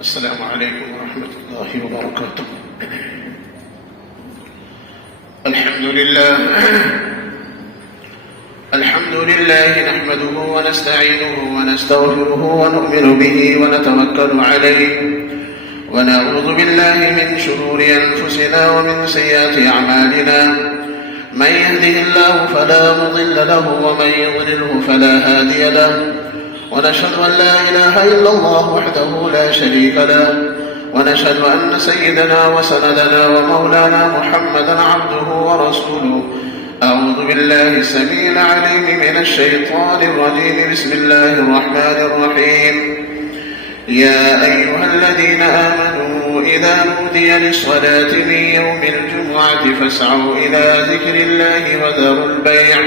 السلام عليكم ورحمة الله وبركاته. الحمد لله نحمده ونستعينه ونستغفره ونؤمن به ونتوكل عليه ونعوذ بالله من شرور أنفسنا ومن سيئات أعمالنا. من يهده الله فلا مضل له ومن يضلله فلا هادي له. ونشهد أن لا إله إلا الله وحده لا شريك له. ونشهد أن سيدنا وسندنا ومولانا محمدا عبده ورسوله. أعوذ بالله السميع العليم من الشيطان الرجيم. بسم الله الرحمن الرحيم. يا أيها الذين آمنوا إذا نودي للصلاة من يوم الجمعة فاسعوا إلى ذكر الله وذروا البيع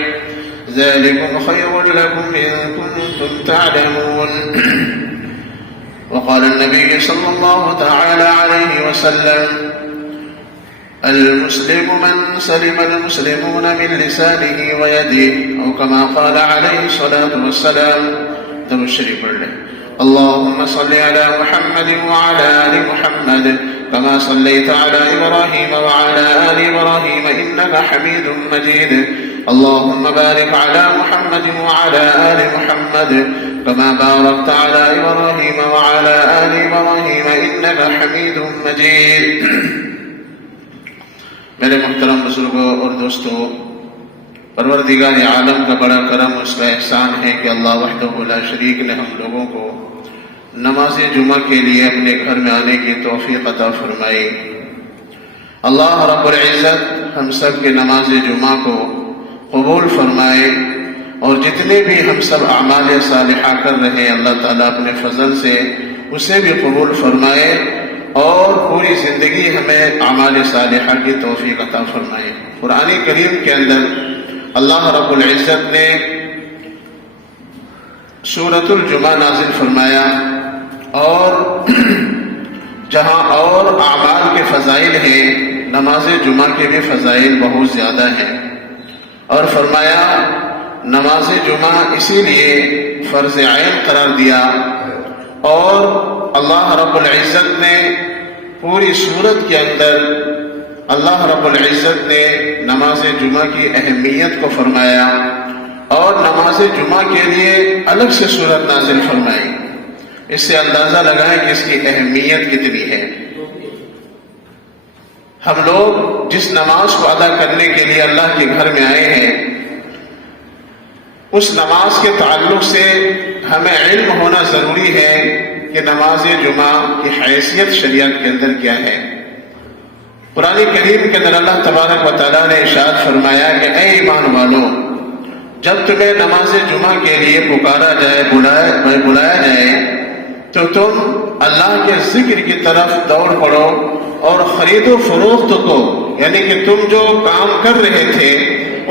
ذلكم خير لكم إن كنتم تعلمون. وقال النبي صلى الله تعالى عليه وسلم: المسلم من سلم المسلمون من لسانه ويده، أو كما قال عليه الصلاة والسلام. درود شریف پڑھ لیں. اللهم صل على محمد وعلى آل محمد كما صليت على إبراهيم وعلى آل إبراهيم إنك حميد مجيد. اللهم بارك على محمد وعلى آل محمد كما باركت على إبراهيم وعلى آل إبراهيم إنك حميد مجيد. میرے محترم بزرگوں اور دوستوں، پروردگار عالم کا بڑا کرم، اس کا احسان ہے کہ اللہ وحدہ لا شریک نے ہم لوگوں کو نماز جمعہ کے لیے اپنے گھر میں آنے کی توفیق عطا فرمائی. اللہ رب العزت ہم سب کے نماز جمعہ کو قبول فرمائے، اور جتنے بھی ہم سب اعمال صالحہ کر رہے ہیں اللہ تعالیٰ اپنے فضل سے اسے بھی قبول فرمائے، اور پوری زندگی ہمیں اعمال صالحہ کی توفیق عطا فرمائے. قرآن کریم کے اندر اللہ رب العزت نے سورۃ الجمعہ نازل فرمایا، اور جہاں اور اعمال کے فضائل ہیں، نماز جمعہ کے بھی فضائل بہت زیادہ ہیں. اور فرمایا نماز جمعہ اسی لیے فرض عین قرار دیا، اور اللہ رب العزت نے پوری سورت کے اندر اللہ رب العزت نے نماز جمعہ کی اہمیت کو فرمایا، اور نماز جمعہ کے لیے الگ سے سورت نازل فرمائی. اس سے اندازہ لگائیں کہ اس کی اہمیت کتنی ہے. ہم لوگ جس نماز کو ادا کرنے کے لیے اللہ کے گھر میں آئے ہیں، اس نماز کے تعلق سے ہمیں علم ہونا ضروری ہے کہ نماز جمعہ کی حیثیت شریعت کے اندر کیا ہے. قرآن کریم کے اندر اللہ تبارک و تعالیٰ نے ارشاد فرمایا کہ اے ایمان والو، جب تمہیں نماز جمعہ کے لیے پکارا جائے، بلایا جائے، تو تم اللہ کے ذکر کی طرف دوڑ پڑو، اور خرید و فروخت کو، یعنی کہ تم جو کام کر رہے تھے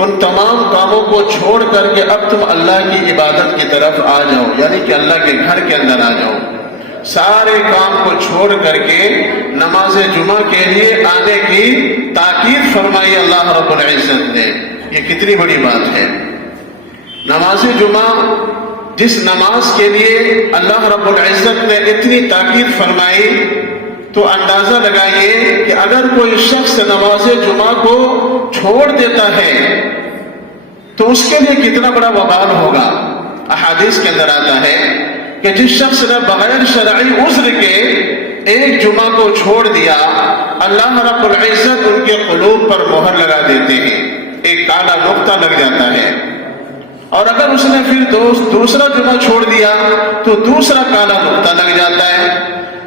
ان تمام کاموں کو چھوڑ کر کے اب تم اللہ کی عبادت کی طرف آ جاؤ، یعنی کہ اللہ کے گھر کے اندر آ جاؤ. سارے کام کو چھوڑ کر کے نماز جمعہ کے لیے آنے کی تاکید فرمائی اللہ رب العزت نے. یہ کتنی بڑی بات ہے. نماز جمعہ، جس نماز کے لیے اللہ رب العزت نے اتنی تاکید فرمائی، تو اندازہ لگائیے کہ اگر کوئی شخص نماز جمعہ کو چھوڑ دیتا ہے تو اس کے لیے کتنا بڑا وبال ہوگا. احادیث کے اندر آتا ہے کہ جس شخص نے بغیر شرعی عذر کے ایک جمعہ کو چھوڑ دیا، اللہ رب العزت ان کے قلوب پر مہر لگا دیتے ہیں، ایک کالا نقطہ لگ جاتا ہے. اور اگر اس نے پھر دوسرا جمعہ چھوڑ دیا تو دوسرا کالا نقطہ لگ جاتا ہے.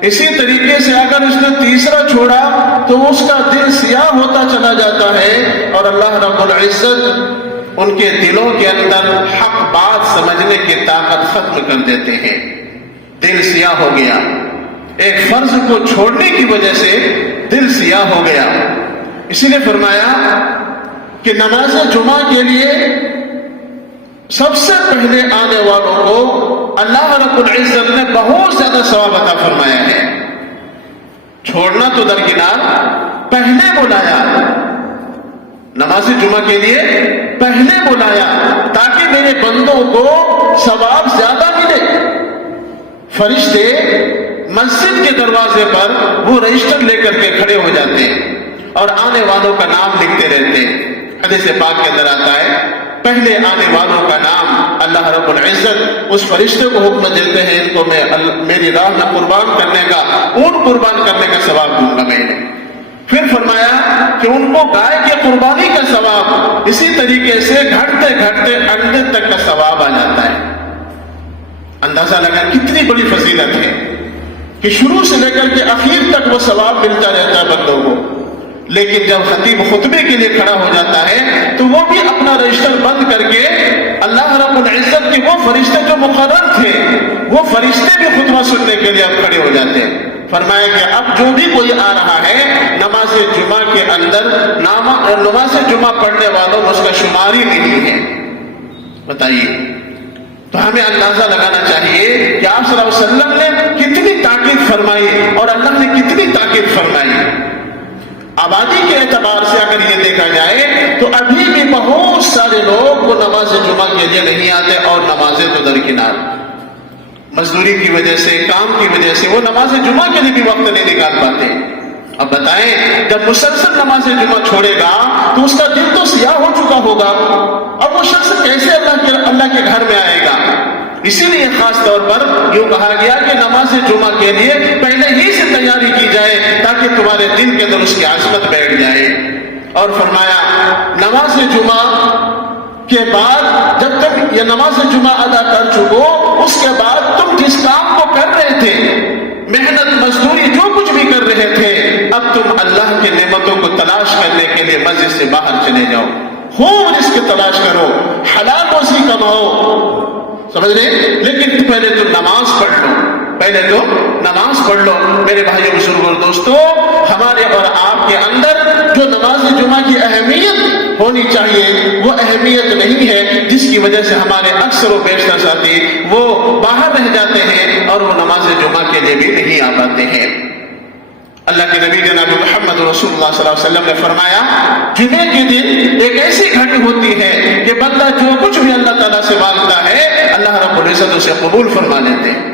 اسی طریقے سے اگر اس نے تیسرا چھوڑا تو اس کا دل سیاہ ہوتا چلا جاتا ہے، اور اللہ رب العزت ان کے دلوں کے اندر حق بات سمجھنے کی طاقت ختم کر دیتے ہیں. دل سیاہ ہو گیا، ایک فرض کو چھوڑنے کی وجہ سے دل سیاہ ہو گیا. اسی لیے فرمایا کہ نماز جمعہ کے لیے سب سے پہلے آنے والوں کو اللہ رب العزت نے بہت زیادہ ثواب عطا فرمایا ہے. چھوڑنا تو درکنار، پہلے بلایا نماز جمعہ کے لیے، پہلے بلایا تاکہ میرے بندوں کو ثواب زیادہ ملے. فرشتے مسجد کے دروازے پر وہ رجسٹر لے کر کے کھڑے ہو جاتے ہیں اور آنے والوں کا نام لکھتے رہتے ہیں۔ حدیث پاک کے اندر آتا ہے پہلے آنے والوں کا نام اللہ رب العزت اس فرشتے کو حکم دیتے ہیں ان کو میں میری راہ میں قربان کرنے کا، اونٹ قربان کرنے کا ثواب دوں گا میں۔ پھر فرمایا کہ ان کو گائے کی قربانی کا ثواب، اسی طریقے سے گھٹتے گھٹتے انڈے تک کا ثواب آ جاتا ہے۔ اندازہ لگا کتنی بڑی فضیلت ہے کہ شروع سے لے کر کے آخر تک وہ ثواب ملتا رہتا ہے بندوں کو۔ لیکن جب خطیب خطبے کے لیے کھڑا ہو جاتا ہے تو وہ بھی اپنا رجسٹر بند کر کے اللہ رب العزت کے وہ فرشتے جو مقرر تھے وہ فرشتے بھی خطبہ سننے کے لیے اب کھڑے ہو جاتے ہیں۔ فرمایا کہ اب جو بھی کوئی آ رہا ہے نماز جمعہ کے اندر نماز جمعہ پڑھنے والوں اس کا شمار ہی نہیں ہے۔ بتائیے، تو ہمیں اندازہ لگانا چاہیے کہ آپ صلی اللہ علیہ وسلم نے کتنی تاکید فرمائی اور اللہ نے کتنی تاکید فرمائی۔ آبادی کے اعتبار سے اگر یہ دیکھا جائے تو ابھی بھی بہت سارے لوگ وہ نماز جمعہ کے لیے نہیں آتے اور نمازیں تو درکنار، مزدوری کی وجہ سے، کام کی وجہ سے وہ نماز جمعہ کے لیے بھی وقت نہیں نکال پاتے۔ اب بتائیں جب مسلسل نماز جمعہ چھوڑے گا تو اس کا دل تو سیاہ ہو چکا ہوگا، اب وہ شخص کیسے اللہ کے گھر میں آئے گا؟ اسی لیے خاص طور پر یوں کہا گیا کہ نماز جمعہ کے لیے پہلے ہی سے تیاری کی جائے تاکہ تمہارے دل کے اندر اس کی عظمت بیٹھ جائے۔ اور فرمایا نماز جمعہ کے بعد جب تم یہ نماز جمعہ ادا کر چکو اس کے بعد تم جس کام کو کر رہے تھے، محنت مزدوری جو کچھ بھی کر رہے تھے، اب تم اللہ کی نعمتوں کو تلاش کرنے کے لیے مسجد سے باہر چلے جاؤ، خوب رزق تلاش کرو، حلال روزی کماؤ، سمجھ رہے؟ لیکن پہلے تو نماز پڑھ لو، پہلے تو نماز پڑھ لو۔ میرے بھائیوں بزرگوں اور دوستو، ہمارے اور آپ کے اندر جو نماز جمعہ کی اہمیت ہونی چاہیے وہ اہمیت نہیں ہے، جس کی وجہ سے ہمارے اکثر و بیشتر ساتھی وہ باہر رہ جاتے ہیں اور وہ نماز جمعہ کے لیے بھی نہیں آ پاتے ہیں۔ اللہ کے نبی جناب محمد رسول اللہ صلی اللہ علیہ وسلم نے فرمایا جمعے کے دن ایک ایسی گھڑی ہوتی ہے کہ بندہ جو کچھ بھی اللہ تعالیٰ سے مانگتا ہے اللہ رب العزت اسے قبول فرما لیتے ہیں۔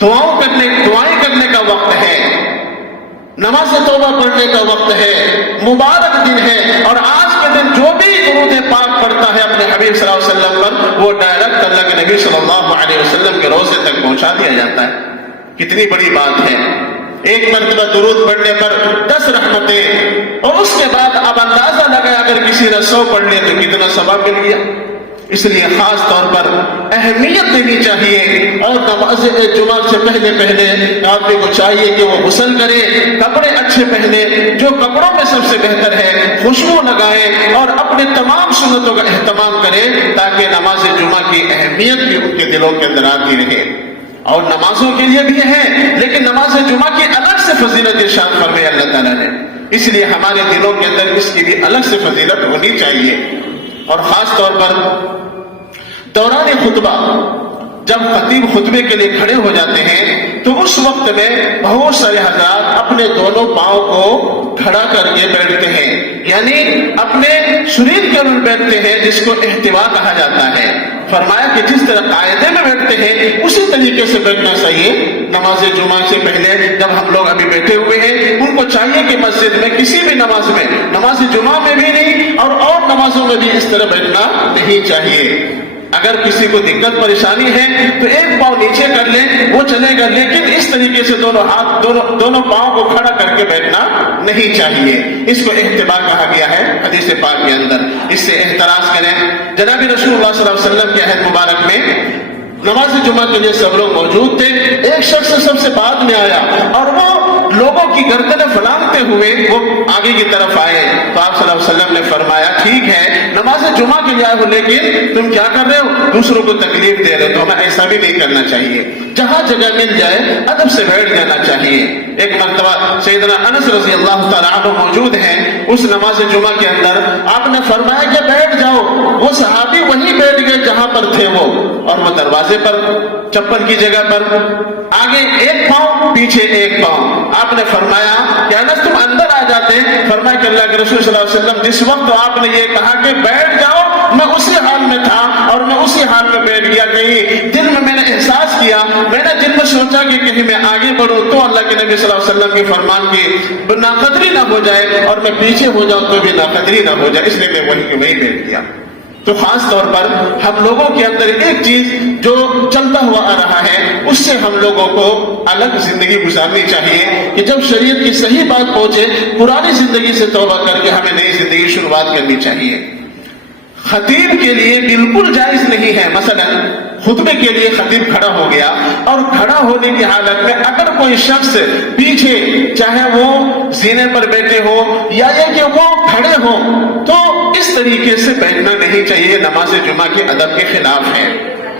دعائیں کرنے کا وقت ہے، نماز توبہ پڑھنے کا وقت ہے، مبارک دن ہے، اور آج کے دن جو بھی درود پاک پڑھتا ہے اپنے حبیب صلی اللہ علیہ وسلم پر وہ ڈائریکٹ اللہ کے نبی صلی اللہ علیہ وسلم کے روضے تک پہنچا دیا جاتا ہے۔ کتنی بڑی بات ہے، ایک مرتبہ درود پڑھنے پر 10 رحمتیں، اور اس کے بعد اب اندازہ لگا اگر کسی نے 100 پڑھ لیا تو کتنا ثواب مل گیا۔ اس لیے خاص طور پر اہمیت دینی چاہیے، اور نماز جمعہ سے پہلے آدمی کو چاہیے کہ وہ غسل کرے، کپڑے اچھے پہنے، جو کپڑوں میں سب سے بہتر ہے، خوشبو لگائے اور اپنے تمام سنتوں کا اہتمام کرے تاکہ نماز جمعہ کی اہمیت بھی ان کے دلوں کے اندر آتی رہے۔ اور نمازوں کے لیے بھی ہے لیکن نماز جمعہ کی الگ سے فضیلت ارشاد فرمائی اللہ تعالیٰ نے، اس لیے ہمارے دلوں کے اندر اس کی بھی الگ سے فضیلت ہونی چاہیے۔ اور خاص طور پر دوران خطبہ جب خطیب خطبے کے لیے کھڑے ہو جاتے ہیں تو اس وقت میں بہت سارے حضرات اپنے دونوں پاؤں کو کھڑا کر کے بیٹھتے ہیں، یعنی اپنے شریر کے اوپر بیٹھتے ہیں، جس کو احتوا کہا جاتا ہے۔ فرمایا کہ جس طرح قاعدے میں بیٹھتے ہیں اسی طریقے سے بیٹھنا چاہیے۔ نماز جمعہ سے پہلے جب ہم لوگ ابھی بیٹھے ہوئے ہیں ان کو چاہیے کہ مسجد میں کسی بھی نماز میں، نماز جمعہ میں بھی نہیں اور نمازوں میں بھی اس طرح بیٹھنا نہیں چاہیے۔ اگر کسی کو دقت پریشانی ہے تو ایک پاؤں نیچے کر لیں وہ چلے گا، لیکن اس طریقے سے دونوں پاؤں کو کھڑا کر کے بیٹھنا نہیں چاہیے۔ اس کو احتبا کہا گیا ہے حدیث پاک کے اندر، اس سے احتراز کریں۔ جناب رسول اللہ صلی اللہ علیہ وسلم کے عہد مبارک میں نماز جمعہ کے لیے سب لوگ موجود تھے، ایک شخص سب سے بعد میں آیا اور وہ لوگوں کی گردنیں پھلانگتے ہوئے وہ آگے کی طرف آئے تو آپ صلی اللہ علیہ وسلم نے فرمایا ٹھیک ہے نماز جمعہ کے لیے آئے ہو لیکن تم کیا کر رہے ہو، دوسروں کو تکلیف دے رہے ہو، تو ہمیں ایسا بھی نہیں کرنا چاہیے، جہاں جگہ مل جائے ادب سے بیٹھ جانا چاہیے۔ ایک مرتبہ سیدنا انس رضی اللہ تعالیٰ عنہ موجود ہیں، اس نماز جمعہ کے اندر آپ نے فرمایا کہ بیٹھ جاؤ، وہ صحابی وہیں بیٹھ گئے جہاں پر تھے وہ، اور وہ دروازے پر چپل کی جگہ پر آگے ایک پاؤں پیچھے ایک پاؤں۔ آپ نے فرمایا کہ انس تم اندر آ جاتے، فرمایا کہ اللہ کے رسول صلی اللہ علیہ وسلم جس وقت آپ نے یہ کہا کہ بیٹھ جاؤ میں اسی حال میں تھا اور میں اسی حال میں بیٹھ گیا. کہیں دل میں نے احساس کیا, میں نے دل میں سوچا کہ کہیں میں آگے بڑھوں تو اللہ کے نبی صلی اللہ علیہ وسلم کے فرمان کی ناقدری نہ ہو جائے, اور میں پیچھے ہو جاؤں تو بھی ناقدری نہ ہو جائے, اس لیے میں وہیں کے وہیں بیٹھ گیا. تو خاص طور پر ہم لوگوں کے اندر ایک چیز جو چلتا ہوا آ رہا ہے, اس سے ہم لوگوں کو الگ زندگی گزارنی چاہیے کہ جب شریعت کی صحیح بات پہنچے, پرانی زندگی سے توبہ کر کے ہمیں نئی زندگی شروعات کرنی چاہیے. خطیب کے لیے بالکل جائز نہیں ہے, مثلا خطبے کے لیے خطیب کھڑا ہو گیا, اور کھڑا ہونے کی حالت میں اگر کوئی شخص پیچھے, چاہے وہ زینے پر بیٹھے ہو یا یہ کہ وہ کھڑے ہو, تو اس طریقے سے بیٹھنا نہیں چاہیے. نماز جمعہ کے ادب کے خلاف ہے.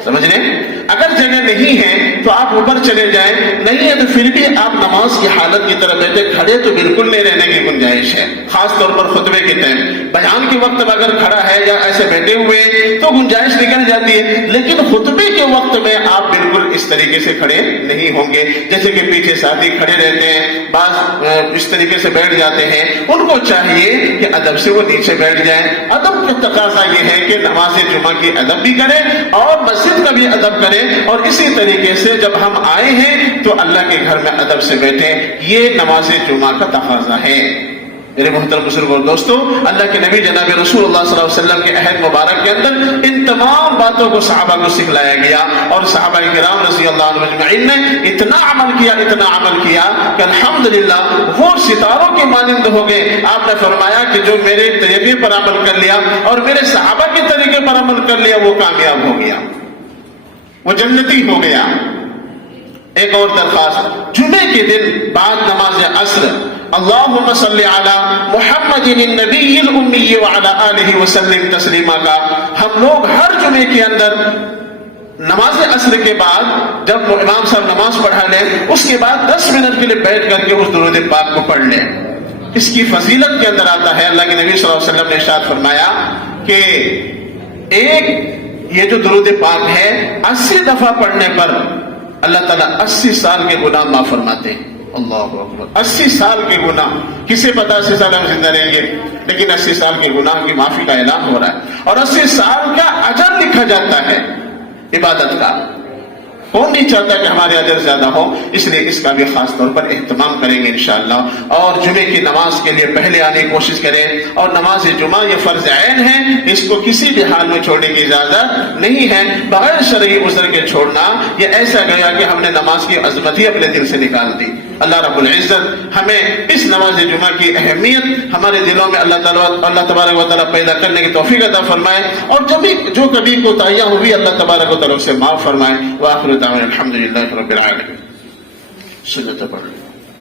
سمجھ لیں, اگر جگہ نہیں ہے تو آپ اوپر چلے جائیں, نہیں ہے تو پھر بھی آپ نماز کی حالت کی طرف بیٹھے, کھڑے تو بالکل نہیں رہنے کی گنجائش ہے. خاص طور پر خطبے کے ٹائم, بیان کے وقت میں اگر کھڑا ہے یا ایسے بیٹھے ہوئے تو گنجائش نکل جاتی ہے, لیکن خطبے کے وقت میں آپ بالکل اس طریقے سے کھڑے نہیں ہوں گے. جیسے کہ پیچھے ساتھی کھڑے رہتے ہیں, بعض اس طریقے سے بیٹھ جاتے ہیں, ان کو چاہیے کہ ادب سے وہ نیچے بیٹھ جائیں. ادب کا تقاضا یہ ہے کہ نماز جمعہ کی ادب بھی کریں اور مسجد کا بھی ادب کریں, اور اسی طریقے سے جب ہم آئے ہیں تو اللہ کے گھر میں ادب سے بیٹھیں. یہ نماز جمعہ کا تقاضا ہے. میرے محترم بزرگوں اور دوستوں, اللہ کے نبی جناب رسول اللہ صلی اللہ علیہ وسلم کے عہد مبارک کے اندر ان تمام باتوں کو صحابہ کو سکھلایا گیا, اور صحابہ کرام رضی اللہ عنہ اجمعین نے اتنا عمل کیا کہ الحمدللہ وہ ستاروں کے مانند ہو گئے. آپ نے فرمایا کہ جو میرے طریقے پر عمل کر لیا اور میرے صحابہ کے طریقے پر عمل کر لیا, وہ کامیاب ہو گیا, وہ جنتی ہو گیا. ایک اور درخواست, جمعے کے دن بعد نماز عصر اللہم صلی علی محمد النبی الامی وعلی آلہ وسلم تسلیما کا ہم لوگ ہر جمعے کے اندر نماز عصر کے بعد جب امام صاحب نماز پڑھا لیں, اس کے بعد 10 منٹ کے لیے بیٹھ کر کے اس درود پاک کو پڑھ لیں. اس کی فضیلت کے اندر آتا ہے, اللہ کے نبی صلی اللہ علیہ وسلم نے ارشاد فرمایا کہ ایک یہ جو درود پاک ہے 80 دفعہ پڑھنے پر اللہ تعالیٰ 80 سال کے گناہ معاف فرماتے ہیں. اللہ اکبر, 80 سال کے گناہ, کسے پتا 80 سال ہم زندہ رہیں گے, لیکن 80 سال کے گناہ کی معافی کا اعلان ہو رہا ہے, اور 80 سال کا اجر لکھا جاتا ہے عبادت کا. کون نہیں چاہتا کہ ہمارے اجر زیادہ ہو, اس لیے اس کا بھی خاص طور پر اہتمام کریں گے انشاءاللہ. اور جمعے کی نماز کے لیے پہلے آنے کی کوشش کریں, اور نماز جمعہ یہ فرض عین ہے, اس کو کسی بھی حال میں چھوڑنے کی اجازت نہیں ہے. بغیر شرعی عذر کے چھوڑنا یہ ایسا گیا کہ ہم نے نماز کی عظمت ہی اپنے دل سے نکال دی. اللہ رب العزت ہمیں اس نماز جمعہ کی اہمیت ہمارے دلوں میں اللہ تبارک و تعالیٰ پیدا کرنے کی توفیق عطا فرمائے, اور جو کبھی کوتاہیاں ہوئی اللہ تبارک و تعالیٰ سے معاف فرمائے. وآخر دعوانا الحمدللہ رب العالمین. سنت پڑھ